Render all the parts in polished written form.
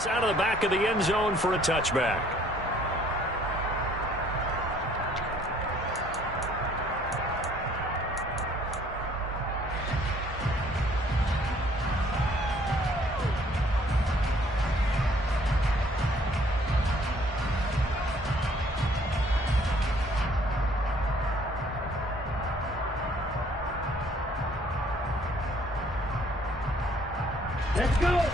It's out of the back of the end zone for a touchback. Let's go!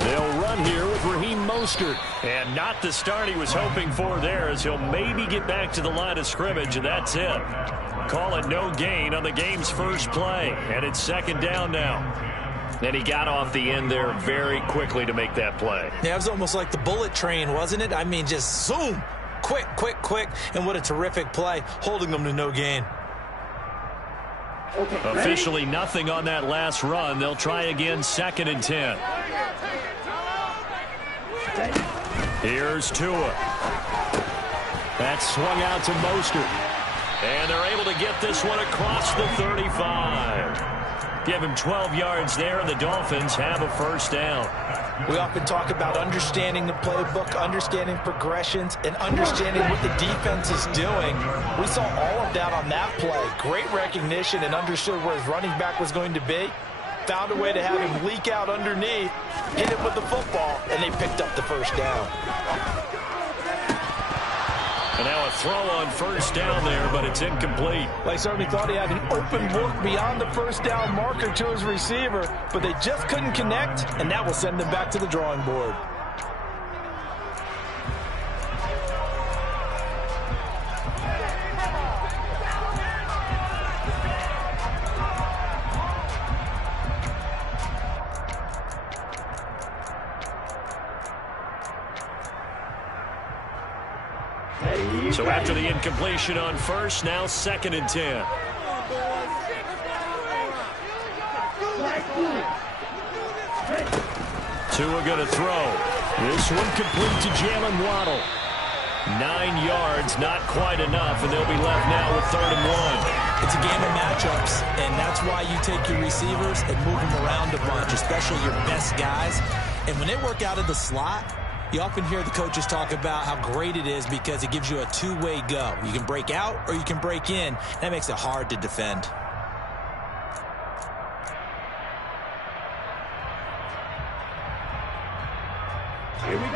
They'll run here with Raheem Mostert. And not the start he was hoping for there, as he'll maybe get back to the line of scrimmage, and that's it. Call it no gain on the game's first play. And it's second down now. And he got off the end there very quickly to make that play. Yeah, it was almost like the bullet train, wasn't it? I mean, just zoom. Quick, quick, quick. And what a terrific play, holding them to no gain. Okay, officially nothing on that last run. They'll try again, 2nd and 10. Here's Tua. That's swung out to Mostert. And they're able to get this one across the 35. Give him 12 yards there, and the Dolphins have a first down. We often talk about understanding the playbook, understanding progressions, and understanding what the defense is doing. We saw all of that on that play. Great recognition and understood where his running back was going to be. Found a way to have him leak out underneath, hit him with the football, and they picked up the first down. And now a throw on first down there, but it's incomplete. They certainly thought he had an open look beyond the first down marker to his receiver, but they just couldn't connect, and that will send them back to the drawing board. So after the incompletion on first, now 2nd and 10. Tua going to throw. This one complete to Jalen Waddle. 9 yards, not quite enough, and they'll be left now with 3rd and 1. It's a game of matchups, and that's why you take your receivers and move them around a bunch, especially your best guys. And when they work out of the slot, you often hear the coaches talk about how great it is because it gives you a two-way go. You can break out or you can break in. That makes it hard to defend.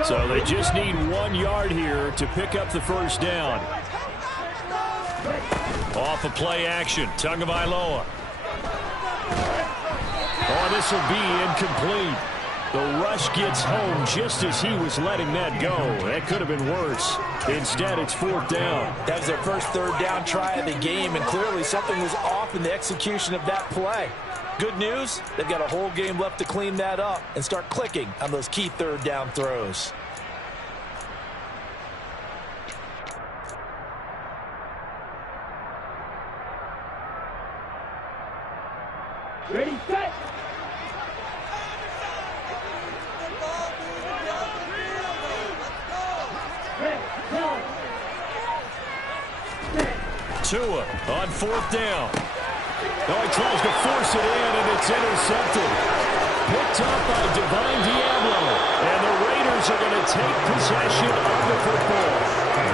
So they just need 1 yard here to pick up the first down. Off of play action, Tagovailoa. Oh, this will be incomplete. The rush gets home just as he was letting that go. That could have been worse. Instead, it's 4th down. That was their first 3rd down try of the game, and clearly something was off in the execution of that play. Good news, they've got a whole game left to clean that up and start clicking on those key 3rd down throws. Ready, set! Tua on 4th down. Oh, he tries to force it in, and it's intercepted. Picked up by Divine Diablo. And the Raiders are going to take possession of the football.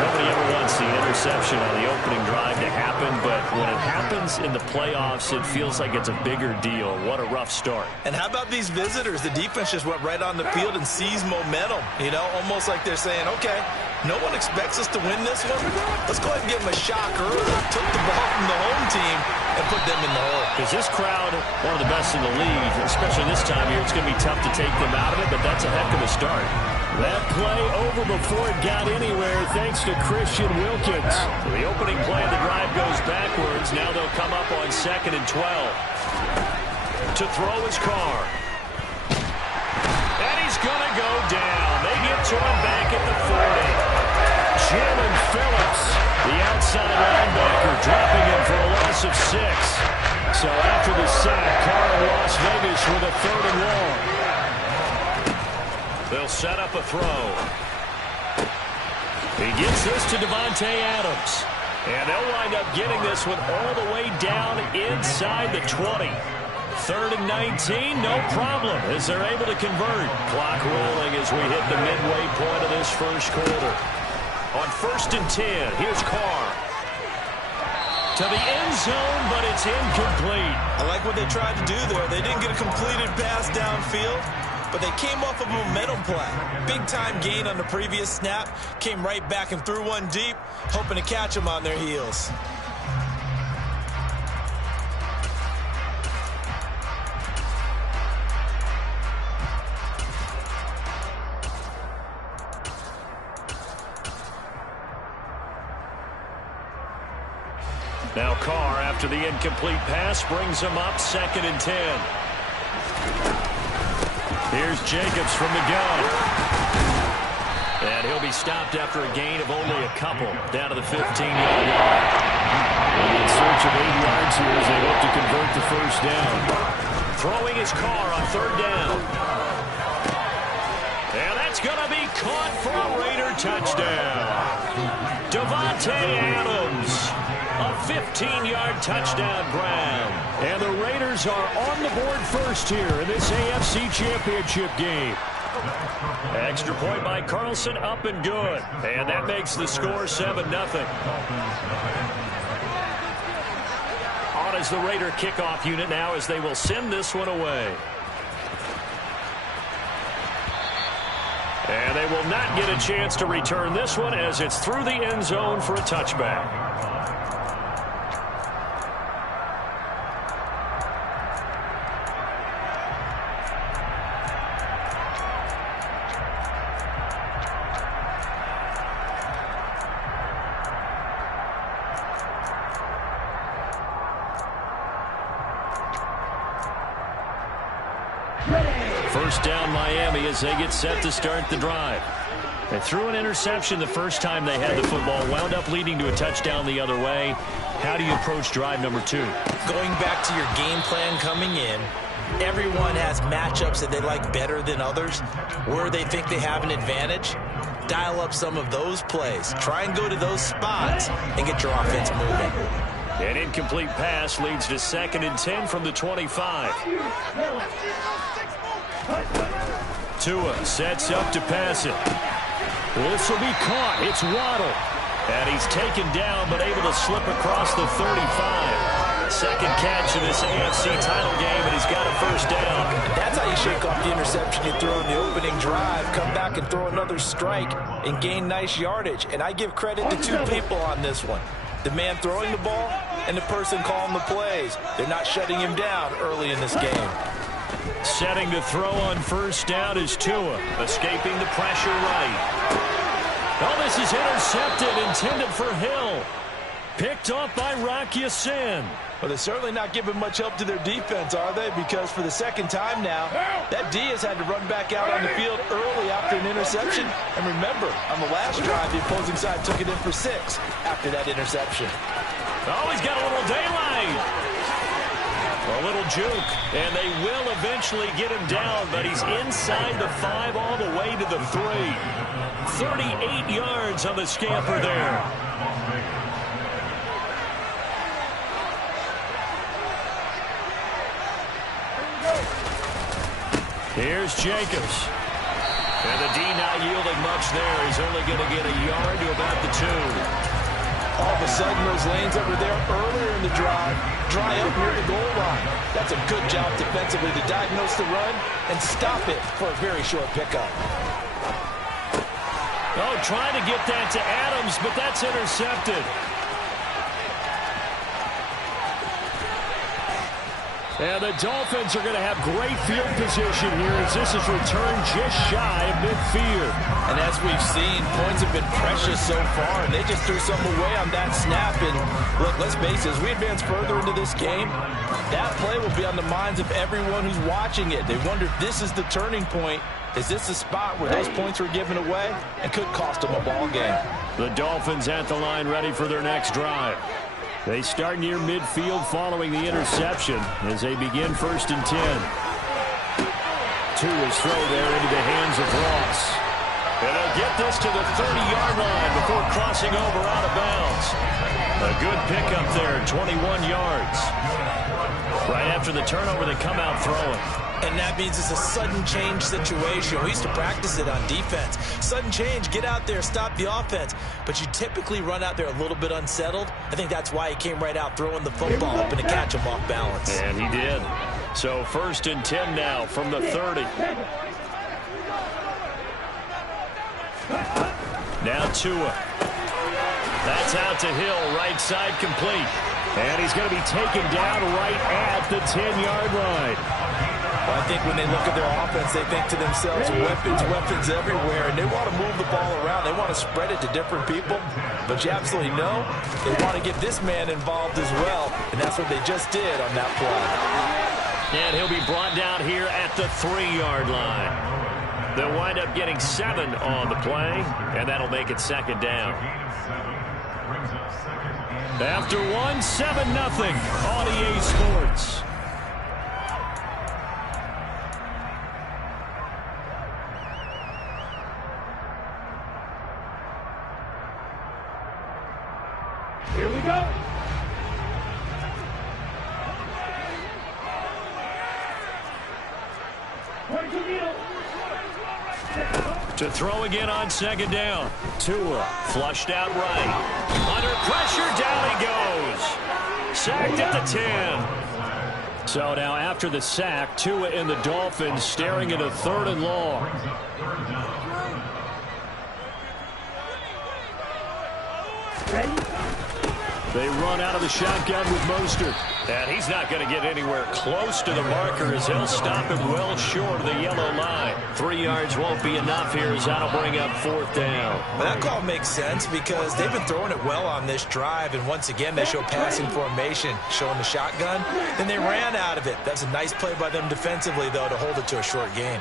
Nobody ever wants the interception on the opening drive to happen, but when it happens in the playoffs, it feels like it's a bigger deal. What a rough start. And how about these visitors? The defense just went right on the field and seized momentum. You know, almost like they're saying, okay, no one expects us to win this one. Let's go ahead and give them a shock early. Took the ball from the home team and put them in the hole. Because this crowd, one of the best in the league, especially this time of year, it's going to be tough to take them out of it, but that's a heck of a start. That play over before it got anywhere thanks to Christian Wilkins. So the opening play of the drive goes backwards. Now they'll come up on 2nd and 12. To throw his car. And he's going to go down. They get to him back at the 40. Jalen Phillips, the outside linebacker, dropping him for a loss of 6. So after the sack, Carr in Las Vegas with a 3rd and long. They'll set up a throw. He gets this to Davante Adams. And they'll wind up getting this one all the way down inside the 20. 3rd and 19, no problem, as they're able to convert. Clock rolling as we hit the midway point of this first quarter. On 1st and 10, here's Carr. To the end zone, but it's incomplete. I like what they tried to do there. They didn't get a completed pass downfield, but they came off of a momentum play. Big-time gain on the previous snap. Came right back and threw one deep, hoping to catch them on their heels. Now Carr, after the incomplete pass, brings him up 2nd and 10. Here's Jacobs from the gun. And he'll be stopped after a gain of only a couple, down to the 15-yard line. In search of 8 yards here as they hope to convert the first down. Throwing his Carr on 3rd down. And that's going to be caught for a Raider touchdown. Davante Adams. A 15-yard touchdown grab. And the Raiders are on the board first here in this AFC Championship game. Extra point by Carlson, up and good. And that makes the score 7-0. On is the Raider kickoff unit now as they will send this one away. And they will not get a chance to return this one as it's through the end zone for a touchback. First down Miami as they get set to start the drive. They threw an interception the first time they had the football, wound up leading to a touchdown the other way. How do you approach drive number 2? Going back to your game plan coming in, everyone has matchups that they like better than others. Where they think they have an advantage, dial up some of those plays. Try and go to those spots and get your offense moving. An incomplete pass leads to 2nd and 10 from the 25. Tua sets up to pass it. This will be caught. It's Waddle. And he's taken down but able to slip across the 35. Second catch in this AFC title game, and he's got a first down. That's how you shake off the interception you throw in the opening drive, come back and throw another strike and gain nice yardage. And I give credit to 2 people on this one. The man throwing the ball and the person calling the plays. They're not shutting him down early in this game. Setting to throw on first down is Tua, escaping the pressure right. Oh, this is intercepted, intended for Hill. Picked off by Rock Ya-Sin. Well, they're certainly not giving much help to their defense, are they? Because for the second time now, that D has had to run back out on the field early after an interception. And remember, on the last drive, the opposing side took it in for 6 after that interception. Oh, he's got a little daylight. A little juke, and they will eventually get him down, but he's inside the 5 all the way to the 3. 38 yards on the scamper there. Here's Jacobs. And the D not yielding much there. He's only going to get a yard to about the 2. All of a sudden, those lanes that were there earlier in the drive dry up near the goal line. That's a good job defensively to diagnose the run and stop it for a very short pickup. Oh, trying to get that to Adams, but that's intercepted. And the Dolphins are going to have great field position here as this is returned just shy of midfield. And as we've seen, points have been precious so far, and they just threw some away on that snap. And look, let's face it, as we advance further into this game, that play will be on the minds of everyone who's watching it. They wonder if this is the turning point. Is this the spot where those points were given away and could cost them a ball game? The Dolphins at the line ready for their next drive. They start near midfield following the interception as they begin 1st and 10. Tua's throw there into the hands of Ross. And they'll get this to the 30-yard line before crossing over out of bounds. A good pickup there, 21 yards. Right after the turnover, they come out throwing. And that means it's a sudden change situation. We used to practice it on defense. Sudden change, get out there, stop the offense. But you typically run out there a little bit unsettled. I think that's why he came right out throwing the football, hoping to catch him off balance. And he did. So 1st and 10 now from the 30. Now Tua. That's out to Hill, right side complete. And he's going to be taken down right at the 10-yard line. Well, I think when they look at their offense, they think to themselves, weapons everywhere, and they want to move the ball around. They want to spread it to different people, but you absolutely know they want to get this man involved as well, and that's what they just did on that play. And he'll be brought down here at the 3-yard line. They'll wind up getting 7 on the play, and that'll make it 2nd down. After 1, 7-0 on EA Sports. Here we go. To throw again on 2nd down. Tua flushed out right. Under pressure, down he goes. Sacked at the 10. So now after the sack, Tua and the Dolphins staring at a 3rd and long. They run out of the shotgun with Mostert. And he's not going to get anywhere close to the marker as he'll stop him well short of the yellow line. 3 yards won't be enough here as that'll bring up 4th down. Well, that call makes sense because they've been throwing it well on this drive, and once again they show passing formation, showing the shotgun. Then they ran out of it. That's a nice play by them defensively, though, to hold it to a short gain.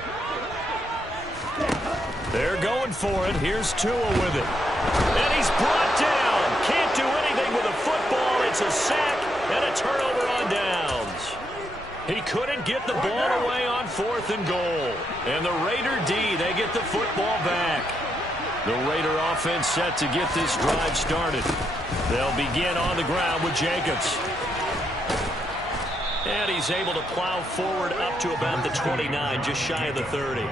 They're going for it. Here's Tua with it. And he's brought down. Can't do anything with a football. It's a sack and a turnover on downs. He couldn't get the ball away on 4th and goal. And the Raider D, they get the football back. The Raider offense set to get this drive started. They'll begin on the ground with Jacobs. And he's able to plow forward up to about the 29, just shy of the 30.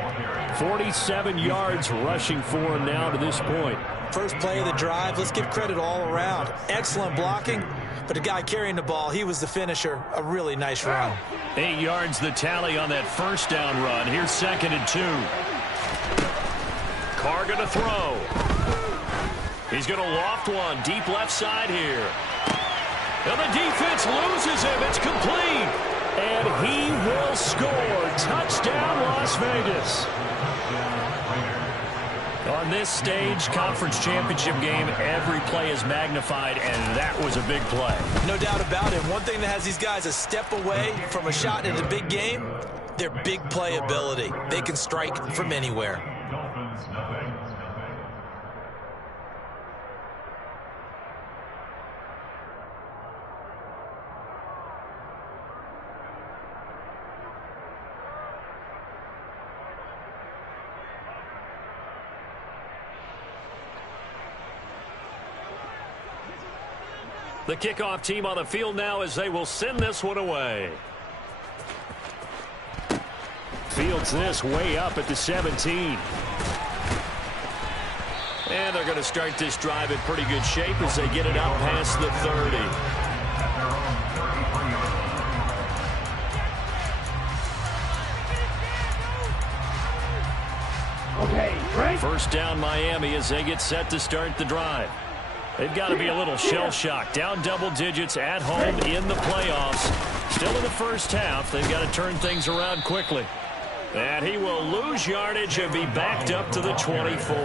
47 yards rushing for him now to this point. First play of the drive, let's give credit all around. Excellent blocking, but the guy carrying the ball, he was the finisher. A really nice run. 8 yards the tally on that 1st down run. Here's 2nd and 2. Carr going to throw. He's going to loft one deep left side here. And the defense loses him. It's complete. And he will score. Touchdown, Las Vegas. On this stage, conference championship game, every play is magnified, and that was a big play. No doubt about it. One thing that has these guys a step away from a shot in a big game, their big play ability. They can strike from anywhere. The kickoff team on the field now as they will send this one away. Fields this way up at the 17. And they're going to start this drive in pretty good shape as they get it up past the 30. Okay, right. 1st down Miami as they get set to start the drive. They've got to be a little shell-shocked. Down double digits at home in the playoffs. Still in the 1st half. They've got to turn things around quickly. And he will lose yardage and be backed up to the 24.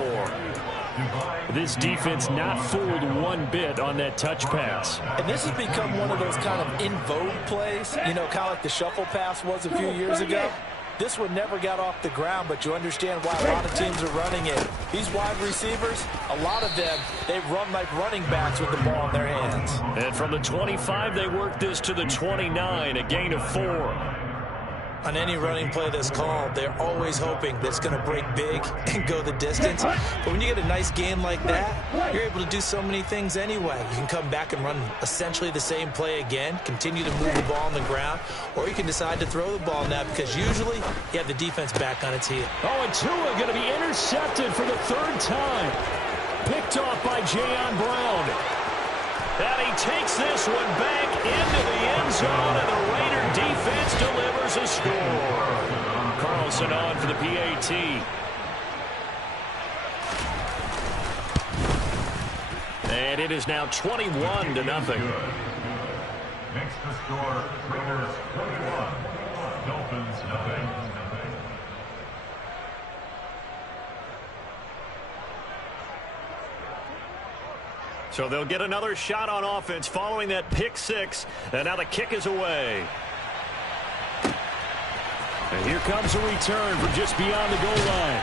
This defense not fooled one bit on that touch pass. And this has become one of those kind of in vogue plays, you know, kind of like the shuffle pass was a few years ago. This one never got off the ground, but you understand why a lot of teams are running it. These wide receivers, a lot of them, they run like running backs with the ball in their hands. And from the 25, they work this to the 29, a gain of 4. On any running play that's called, they're always hoping that it's going to break big and go the distance. But when you get a nice game like that, you're able to do so many things anyway. You can come back and run essentially the same play again, continue to move the ball on the ground, or you can decide to throw the ball now because usually you have the defense back on its heel. Oh, and Tua going to be intercepted for the third time. Picked off by Jayon Brown. And he takes this one back into the end zone, and the Raider defense delivers a score. Carlson on for the PAT. And it is now 21-0. Makes the score Raiders 21, Dolphins 0. So they'll get another shot on offense following that pick six. And now the kick is away. And here comes a return from just beyond the goal line.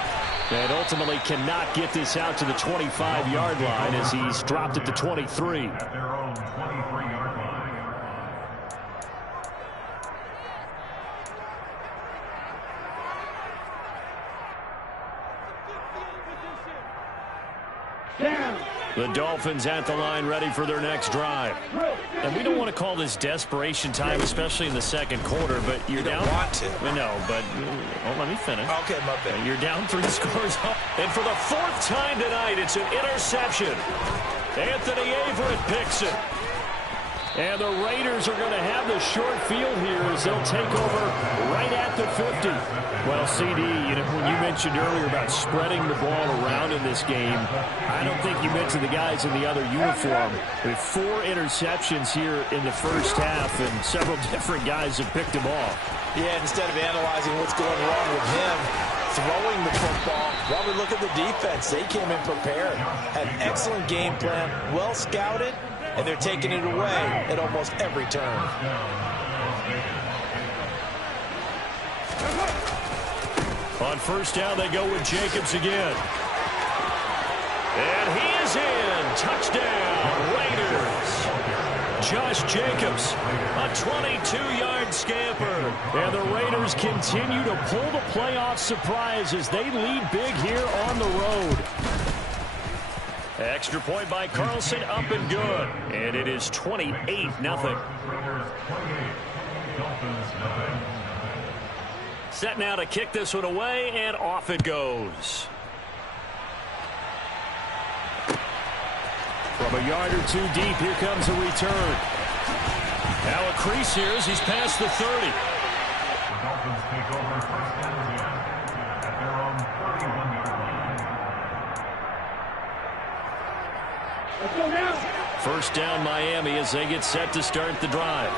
And ultimately cannot get this out to the 25-yard line as he's dropped it to 23. At their own 23-yard line. The Dolphins at the line ready for their next drive. And we don't want to call this desperation time, especially in the second quarter, but you're down. You don't want to. No, but let me finish. Okay, my bad. You're down 3 scores up. And for the 4th time tonight, it's an interception. Anthony Averett picks it. And the Raiders are going to have the short field here as they'll take over right at the 50. Well, CD, when you mentioned earlier about spreading the ball around in this game, I don't think you mentioned the guys in the other uniform. With 4 interceptions here in the first half, and several different guys have picked them off. Yeah, instead of analyzing what's going wrong with him, throwing the football, while we look at the defense, they came in prepared, had an excellent game plan, well scouted, and they're taking it away at almost every turn. On first down, they go with Jacobs again. And he is in. Touchdown, Raiders. Josh Jacobs, a 22-yard scamper. And the Raiders continue to pull the playoff surprise as they lead big here on the road. Extra point by Carlson, up and good. And it is 28-0. Set now to kick this one away, and off it goes. From a yard or two deep, here comes a return. Now a crease here as he's past the 30. The Dolphins take over first down again at their own 31-yard line. Let's go now. First down Miami as they get set to start the drive.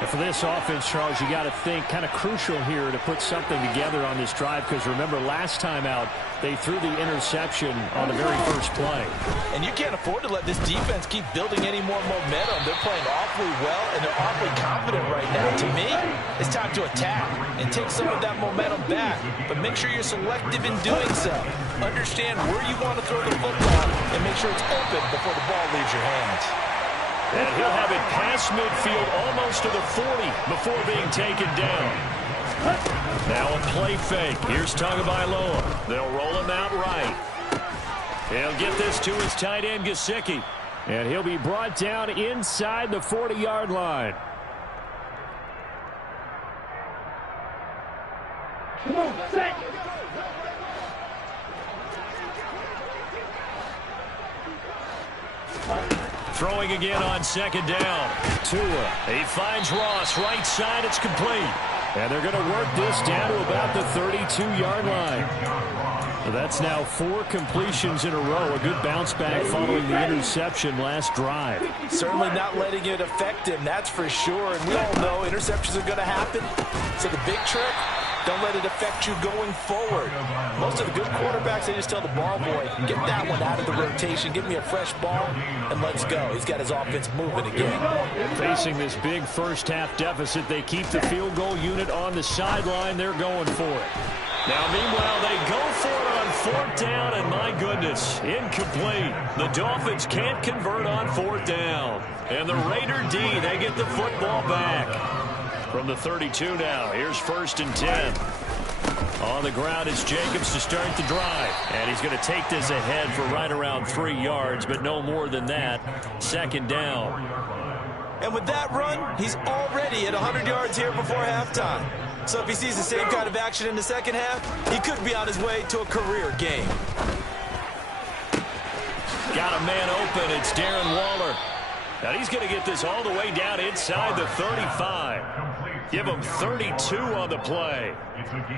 And for this offense, Charles, you got to think kind of crucial here to put something together on this drive, because remember last time out they threw the interception on the very first play. And you can't afford to let this defense keep building any more momentum. They're playing awfully well, and they're awfully confident right now. To me, it's time to attack and take some of that momentum back. But make sure you're selective in doing so. Understand where you want to throw the football and make sure it's open before the ball leaves your hands. And he'll have it past midfield almost to the 40 before being taken down. Now a play fake. Here's Tagovailoa. They'll roll him out right. He'll get this to his tight end, Gesicki. And he'll be brought down inside the 40-yard line. Come on, set. Throwing again on second down. Tua. He finds Ross right side. It's complete. And they're going to work this down to about the 32-yard line. So that's now 4 completions in a row. A good bounce back following the interception last drive. Certainly not letting it affect him, that's for sure. And we all know interceptions are going to happen. So the big trick, don't let it affect you going forward. Most of the good quarterbacks, they just tell the ball boy, get that one out of the rotation, give me a fresh ball, and let's go. He's got his offense moving again. Facing this big first-half deficit, they keep the field goal unit on the sideline. They're going for it. Now, meanwhile, they go for it on 4th down, and my goodness, incomplete. The Dolphins can't convert on 4th down. And the Raider D, they get the football back. From the 32 now, here's 1st and 10. On the ground is Jacobs to start the drive. And he's going to take this ahead for right around 3 yards, but no more than that. 2nd down. And with that run, he's already at 100 yards here before halftime. So if he sees the same kind of action in the second half, he could be on his way to a career game. Got a man open. It's Darren Waller. Now he's going to get this all the way down inside the 35. Give him 32 on the play.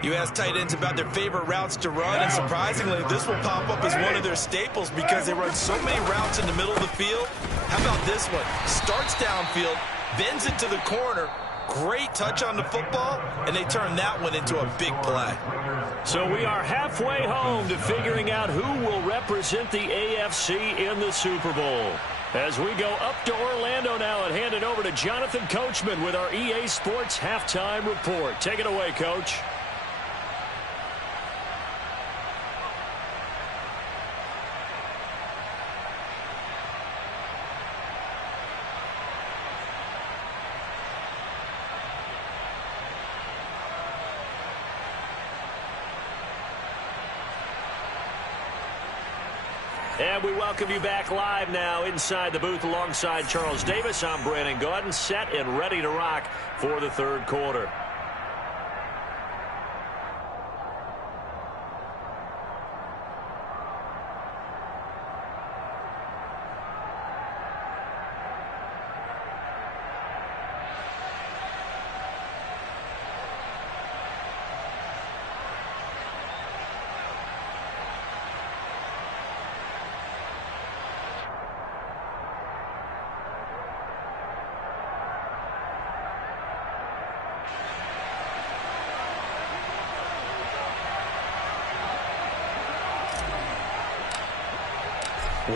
You ask tight ends about their favorite routes to run, and surprisingly, this will pop up as one of their staples because they run so many routes in the middle of the field. How about this one? Starts downfield, bends it to the corner, great touch on the football, and they turn that one into a big play. So we are halfway home to figuring out who will represent the AFC in the Super Bowl. As we go up to Orlando now and hand it over to Jonathan Coachman with our EA Sports Halftime Report. Take it away, Coach. And we welcome you back live now inside the booth alongside Charles Davis. I'm Brandon Gaudin, set and ready to rock for the 3rd quarter.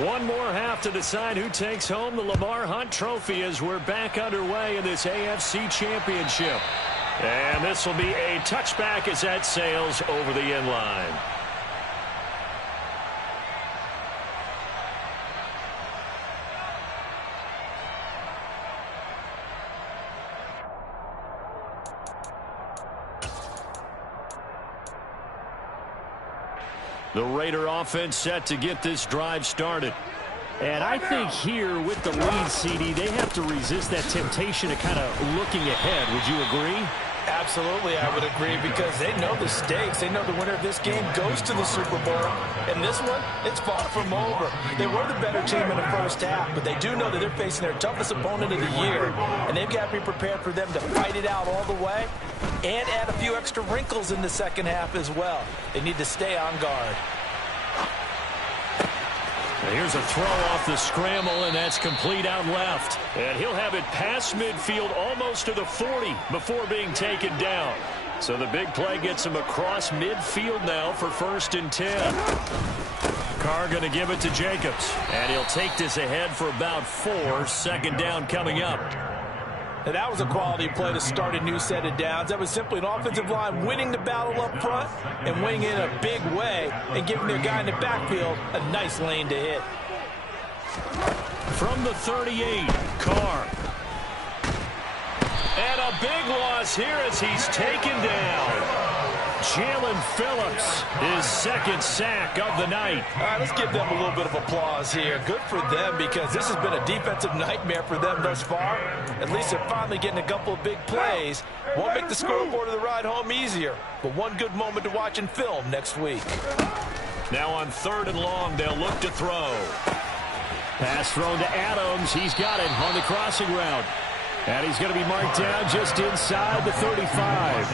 One more half to decide who takes home the Lamar Hunt Trophy as we're back underway in this AFC Championship. And this will be a touchback as that sails over the end line. The Raider offense set to get this drive started. And I think here with the lead, CD, they have to resist that temptation of kind of looking ahead. Would you agree? Absolutely, I would agree, because they know the stakes. They know the winner of this game goes to the Super Bowl. And this one, it's far from over. They were the better team in the first half, but they do know that they're facing their toughest opponent of the year. And they've got to be prepared for them to fight it out all the way and add a few extra wrinkles in the second half as well. They need to stay on guard. Here's a throw off the scramble, and that's complete out left. And he'll have it past midfield almost to the 40 before being taken down. So the big play gets him across midfield now for 1st and 10. Carr going to give it to Jacobs. And he'll take this ahead for about 4. 2nd down coming up. And that was a quality play to start a new set of downs. That was simply an offensive line winning the battle up front and winning in a big way and giving their guy in the backfield a nice lane to hit. From the 38, Carr. And a big loss here as he's taken down. Jalen Phillips, his 2nd sack of the night. All right, let's give them a little bit of applause here. Good for them, because this has been a defensive nightmare for them thus far. At least they're finally getting a couple of big plays. Won't make the scoreboard of the ride home easier, but one good moment to watch in film next week. Now on 3rd and long, they'll look to throw. Pass thrown to Adams. He's got it on the crossing route. And he's going to be marked down just inside the 35.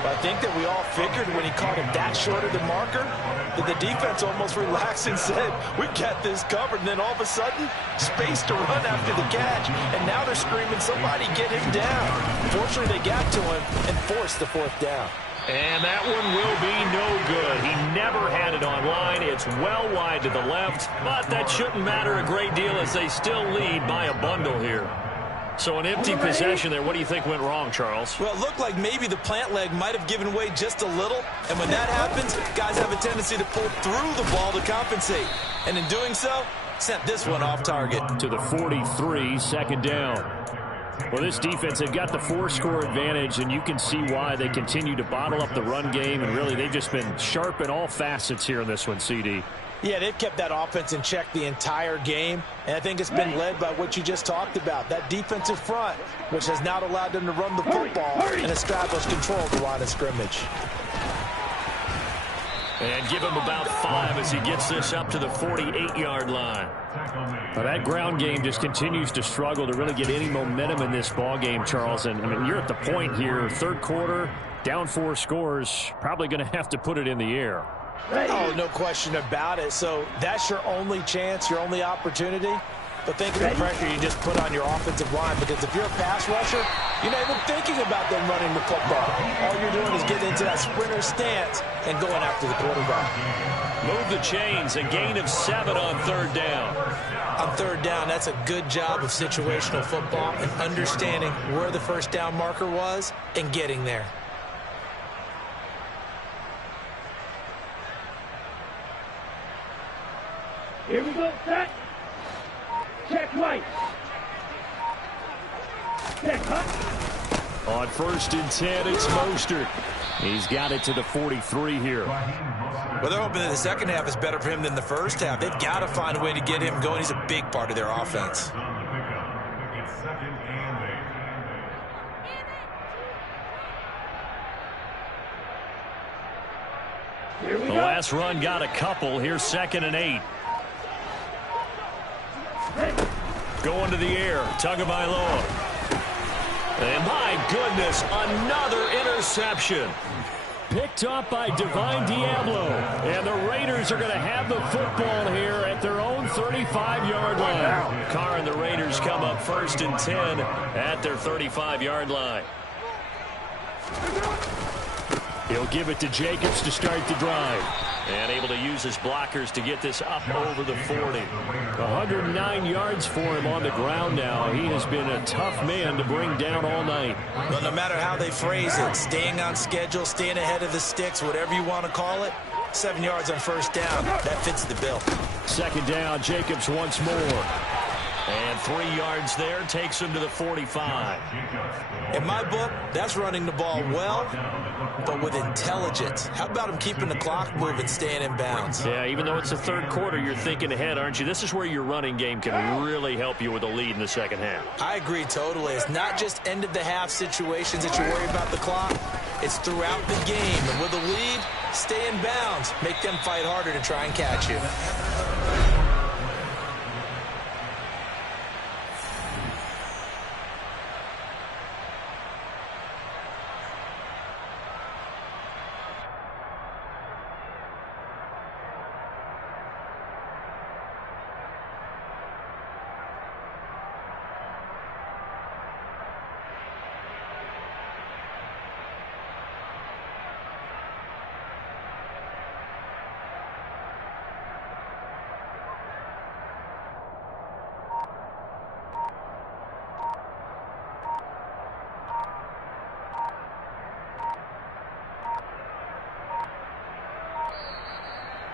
I think that we all figured when he caught him that short of the marker that the defense almost relaxed and said, we got this covered. And then all of a sudden, space to run after the catch. And now they're screaming, somebody get him down. Fortunately, they got to him and forced the 4th down. And that one will be no good. He never had it on line. It's well wide to the left. But that shouldn't matter a great deal as they still lead by a bundle here. So an empty possession there. What do you think went wrong, Charles? Well, it looked like maybe the plant leg might have given way just a little. And when that happens, guys have a tendency to pull through the ball to compensate. And in doing so, sent this one off target. To the 43, 2nd down. Well, this defense, they've got the 4-score advantage, and you can see why they continue to bottle up the run game, and really they've just been sharp in all facets here in this one, CD. Yeah, they've kept that offense in check the entire game, and I think it's been led by what you just talked about, that defensive front, which has now allowed them to run the football and establish control of the line of scrimmage. And give him about 5 as he gets this up to the 48-yard line. Now that ground game just continues to struggle to really get any momentum in this ball game, Charles. And I mean, you're at the point here, third quarter, down 4 scores, probably going to have to put it in the air. Oh, no question about it. So that's your only chance, your only opportunity. But think of the pressure you just put on your offensive line, because if you're a pass rusher, you're not even thinking about them running the football. All you're doing is getting into that sprinter stance and going after the quarterback. Move the chains, a gain of 7 on third down. On third down, that's a good job of situational football and understanding where the first down marker was and getting there. Here we go, set. Check right. Check hot. On 1st and 10, it's Mostert. He's got it to the 43 here. Well, they're hoping that the second half is better for him than the first half. They've got to find a way to get him going. He's a big part of their offense. The last run got a couple. Here's 2nd and 8. Going to the air. Tagovailoa. And my goodness, another interception. Picked up by Divine Diablo. And the Raiders are going to have the football here at their own 35-yard line. Carr and the Raiders come up 1st and 10 at their 35-yard line. He'll give it to Jacobs to start the drive. And able to use his blockers to get this up over the 40. 109 yards for him on the ground now. He has been a tough man to bring down all night. Well, no matter how they phrase it, staying on schedule, staying ahead of the sticks, whatever you want to call it, 7 yards on first down, that fits the bill. 2nd down, Jacobs once more. And 3 yards there, takes him to the 45. In my book, that's running the ball well, but with intelligence. How about him keeping the clock moving, staying in bounds? Yeah, even though it's the third quarter, you're thinking ahead, aren't you? This is where your running game can really help you with a lead in the second half. I agree totally. It's not just end-of-the-half situations that you worry about the clock. It's throughout the game. And with a lead, stay in bounds. Make them fight harder to try and catch you.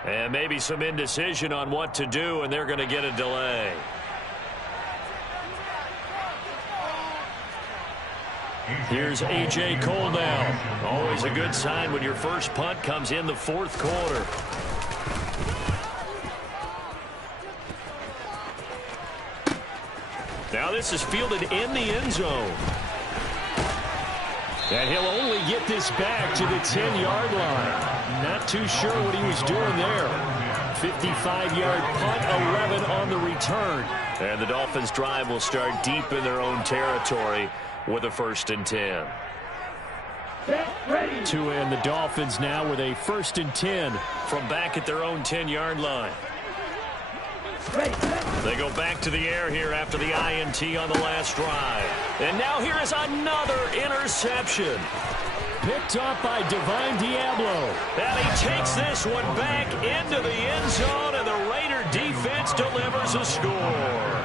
And maybe some indecision on what to do, and they're going to get a delay. Here's A.J. Cole now. Always a good sign when your first punt comes in the 4th quarter. Now this is fielded in the end zone. And he'll only get this back to the 10-yard line. Not too sure what he was doing there. 55-yard punt, 11 on the return. And the Dolphins' drive will start deep in their own territory with a 1st and 10. Tua and the Dolphins now with a 1st and 10 from back at their own 10-yard line. They go back to the air here after the INT on the last drive. And now here is another interception. Picked up by Divine Diablo. And he takes this one back into the end zone, and the Raider defense delivers a score.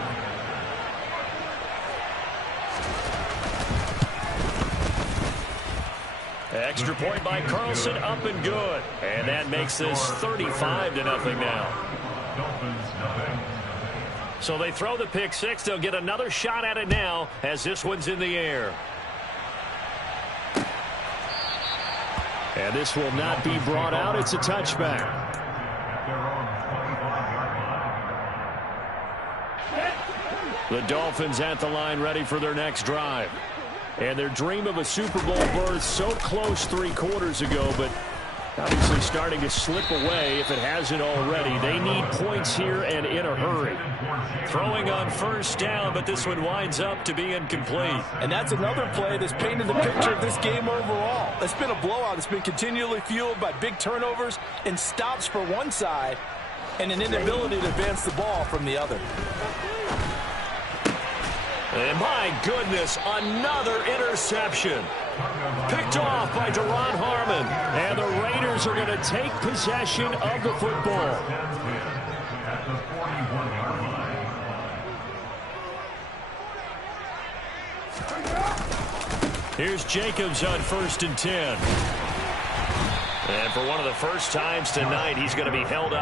Extra point by Carlson, up and good. And that makes this 35-0 now. So they throw the pick six. They'll get another shot at it now as this one's in the air. And this will not be brought out. It's a touchback. The Dolphins at the line ready for their next drive. And their dream of a Super Bowl berth so close 3 quarters ago, but obviously starting to slip away if it hasn't already. They need points here and in a hurry. Throwing on first down, but this one winds up to be incomplete. And that's another play that's painted the picture of this game overall. It's been a blowout. It's been continually fueled by big turnovers and stops for one side and an inability to advance the ball from the other. And my goodness, another interception. Picked off by Duron Harmon. And the Raiders are going to take possession of the football. Here's Jacobs on 1st and 10. And for one of the first times tonight, he's going to be held out.